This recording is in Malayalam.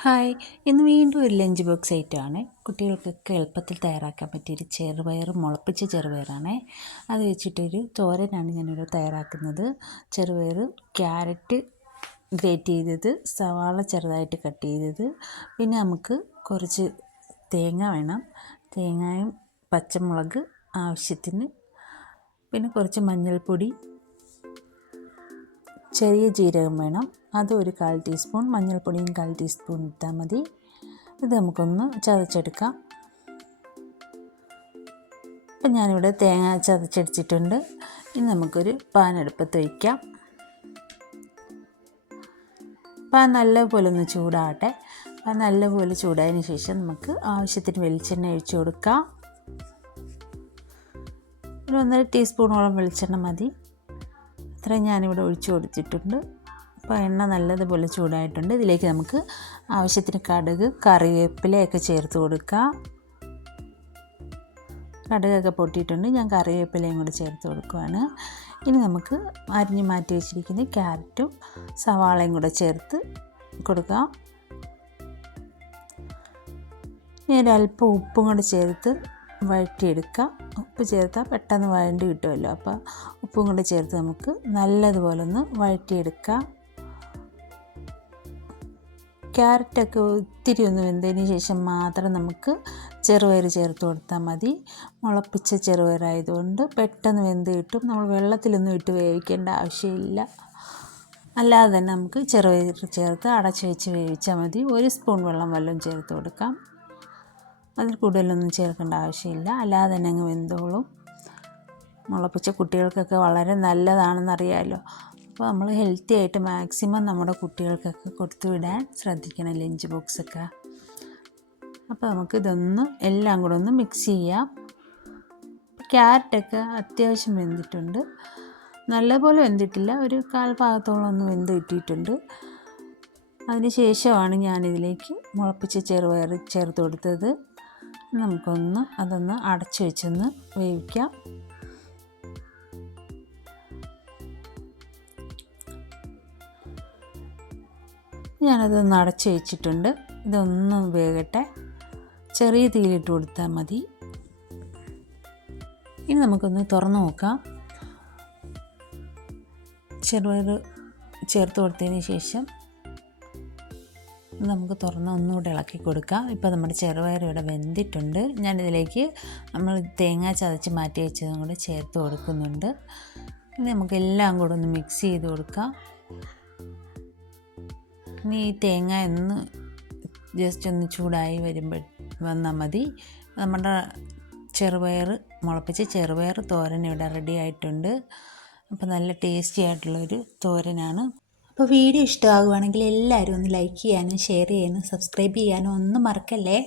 ഹായ്. ഇന്ന് വീണ്ടും ഒരു ലഞ്ച് ബോക്സ് ഐറ്റമാണ്. കുട്ടികൾക്കൊക്കെ എളുപ്പത്തിൽ തയ്യാറാക്കാൻ പറ്റിയൊരു ചെറുപയർ മുളപ്പിച്ച ചെറുപയറാണ്. അത് വെച്ചിട്ടൊരു തോരനാണ് ഞാനിവിടെ തയ്യാറാക്കുന്നത്. ചെറുപയർ ക്യാരറ്റ് ഗ്രേറ്റ് ചെയ്തത് സവാള ചെറുതായിട്ട് കട്ട് ചെയ്തത്. പിന്നെ നമുക്ക് കുറച്ച് തേങ്ങ വേണം. തേങ്ങയും പച്ചമുളക് ആവശ്യത്തിന്. പിന്നെ കുറച്ച് മഞ്ഞൾപ്പൊടി ചെറിയ ജീരകം വേണം. അത് ഒരു കാൽ ടീസ്പൂൺ മഞ്ഞൾപ്പൊടിയും കാൽ ടീസ്പൂൺ ഇട്ടാൽ മതി. ഇത് നമുക്കൊന്ന് ചതച്ചെടുക്കാം. അപ്പം ഞാനിവിടെ തേങ്ങ ചതച്ചടിച്ചിട്ടുണ്ട് ഇനി നമുക്കൊരു പാൻ അടുപ്പത്ത് വയ്ക്കാം. പാൻ നല്ലപോലെ ഒന്ന് ചൂടാവട്ടെ പാൻ നല്ലപോലെ ചൂടായതിന് ശേഷം നമുക്ക് ആവശ്യത്തിന് വെളിച്ചെണ്ണ ഒഴിച്ചു കൊടുക്കാം. ഒരു ഒന്നര ടീസ്പൂണോളം വെളിച്ചെണ്ണ മതി. ഇത്രയും ഞാനിവിടെ ഒഴിച്ചു കൊടുത്തിട്ടുണ്ട്. അപ്പോൾ എണ്ണ നല്ലതുപോലെ ചൂടായിട്ടുണ്ട്. ഇതിലേക്ക് നമുക്ക് ആവശ്യത്തിന് കടുക് കറിവേപ്പിലയൊക്കെ ചേർത്ത് കൊടുക്കാം. കടുകൊക്കെ പൊട്ടിയിട്ടുണ്ട്. ഞാൻ കറിവേപ്പിലയും കൂടി ചേർത്ത് കൊടുക്കുവാണ്. ഇനി നമുക്ക് അരിഞ്ഞ് മാറ്റി വെച്ചിരിക്കുന്ന ക്യാരറ്റും സവാളയും കൂടെ ചേർത്ത് കൊടുക്കാം. ഇനി ഒരല്പം ഉപ്പും കൂടെ ചേർത്ത് വഴറ്റിയെടുക്കാം. ഉപ്പ് ചേർത്താൽ പെട്ടെന്ന് വഴണ്ടി കിട്ടുമല്ലോ. അപ്പോൾ ഉപ്പും കൂടെ ചേർത്ത് നമുക്ക് നല്ലതുപോലെ ഒന്ന് വഴറ്റിയെടുക്കാം. ക്യാരറ്റൊക്കെ ഒത്തിരി ഒന്ന് വെന്തതിന് ശേഷം മാത്രം നമുക്ക് ചെറുപയർ ചേർത്ത് കൊടുത്താൽ മതി. മുളപ്പിച്ച ചെറുപയറായതുകൊണ്ട് പെട്ടെന്ന് വെന്ത് കിട്ടും. നമ്മൾ വെള്ളത്തിലൊന്നും ഇട്ട് വേവിക്കേണ്ട ആവശ്യമില്ല. അല്ലാതെ തന്നെ നമുക്ക് ചെറുപയർ ചേർത്ത് അടച്ചു വെച്ച് വേവിച്ചാൽ മതി. ഒരു സ്പൂൺ വെള്ളം വല്ലതും ചേർത്ത് കൊടുക്കാം. അതിൽ കൂടുതലൊന്നും ചേർക്കേണ്ട ആവശ്യമില്ല. അല്ലാതെ തന്നെ അങ്ങ് വെന്തോളും. മുളപ്പിച്ച കുട്ടികൾക്കൊക്കെ വളരെ നല്ലതാണെന്നറിയാമല്ലോ അപ്പോൾ നമ്മൾ ഹെൽത്തി ആയിട്ട് മാക്സിമം നമ്മുടെ കുട്ടികൾക്കൊക്കെ കൊടുത്തു വിടാൻ ശ്രദ്ധിക്കണം ലഞ്ച് ബോക്സൊക്കെ അപ്പോൾ നമുക്ക് ഇതൊന്ന് എല്ലാം കൂടെ ഒന്ന് മിക്സ് ചെയ്യാം. ക്യാരറ്റൊക്കെ അത്യാവശ്യം വെന്തിട്ടുണ്ട്. നല്ലപോലെ വെന്തിട്ടില്ല. ഒരു കാൽ ഭാഗത്തോളം ഒന്ന് വെന്ത് കിട്ടിയിട്ടുണ്ട്. അതിന് ശേഷമാണ് ഞാനിതിലേക്ക് മുളപ്പിച്ച ചെറുപയർ ചേർത്ത് കൊടുത്തത്. നമുക്കൊന്ന് അതൊന്ന് അടച്ചു വെച്ചൊന്ന് വേവിക്കാം. ഞാനതൊന്ന് നടച്ച് വെച്ചിട്ടുണ്ട് ഇതൊന്നും വേകട്ടെ ചെറിയ തീയിലിട്ട് കൊടുത്താൽ മതി. ഇനി നമുക്കൊന്ന് തുറന്നു നോക്കാം. ചെറുപയർ ചേർത്ത് കൊടുത്തതിന് ശേഷം നമുക്ക് തുറന്ന് ഒന്നുകൂടെ ഇളക്കി കൊടുക്കാം. ഇപ്പോൾ നമ്മുടെ ചെറുപയർ ഇവിടെ വെന്തിട്ടുണ്ട്. ഞാനിതിലേക്ക് നമ്മൾ തേങ്ങ ചതച്ച് മാറ്റി വെച്ചതും കൂടെ ചേർത്ത് കൊടുക്കുന്നുണ്ട്. ഇനി നമുക്ക് എല്ലാം കൂടെ ഒന്ന് മിക്സ് ചെയ്ത് കൊടുക്കാം. ഇനി ഈ തേങ്ങ ഒന്ന് ജസ്റ്റ് ഒന്ന് ചൂടായി വരുമ്പോൾ വന്നാൽ മതി. നമ്മുടെ ചെറുപയർ മുളപ്പിച്ച ചെറുപയർ തോരൻ ഇവിടെ റെഡി ആയിട്ടുണ്ട്. അപ്പോൾ നല്ല ടേസ്റ്റി ആയിട്ടുള്ളൊരു തോരനാണ്. അപ്പോൾ വീഡിയോ ഇഷ്ടമാകുവാണെങ്കിൽ എല്ലാവരും ഒന്ന് ലൈക്ക് ചെയ്യാനും ഷെയർ ചെയ്യാനും സബ്സ്ക്രൈബ് ചെയ്യാനും ഒന്നും മറക്കല്ലേ?